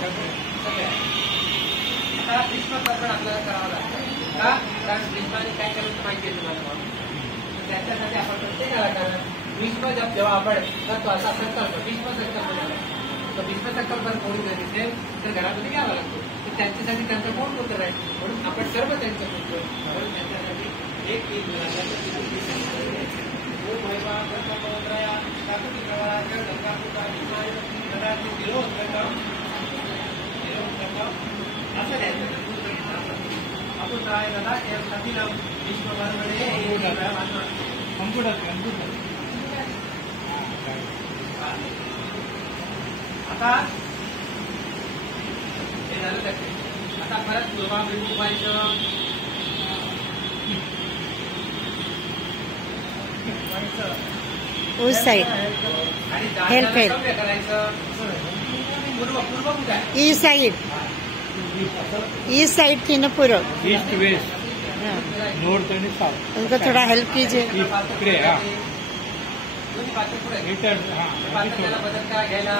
आता भीष्मतर्पण आपल्याला करावं लागतं का? कारण भीष्माने काय केलं माहिती आहे तुम्हाला. त्याच्यासाठी आपण प्रत्येकाला कारण भीष्म जेव्हा आपण करतो असा संकल्प भीष्म संकल्प झाला तर भीष्म संकल्प कोणी जर दिसेल तर घरामध्ये घ्यावा लागतो. तर त्यांच्यासाठी त्यांचं कोण पुत्र आहे म्हणून आपण सर्व त्यांचं पुत्र म्हणून त्यांच्यासाठी एक ईद असं द्यायचं. आपण काय दादा यासाठी भीष्म आता हे झालं तर आता परत दुर्वा व्हायचं उस साइड हेल्प करायचं. पूर्व कुठे आहे? ईस्ट साइड थी ना पूरा east west north end south. उनको थोड़ा हेल्प कीजिए. दोन्ही पात्र पुढे रिटर्न. बदल काय घ्यायला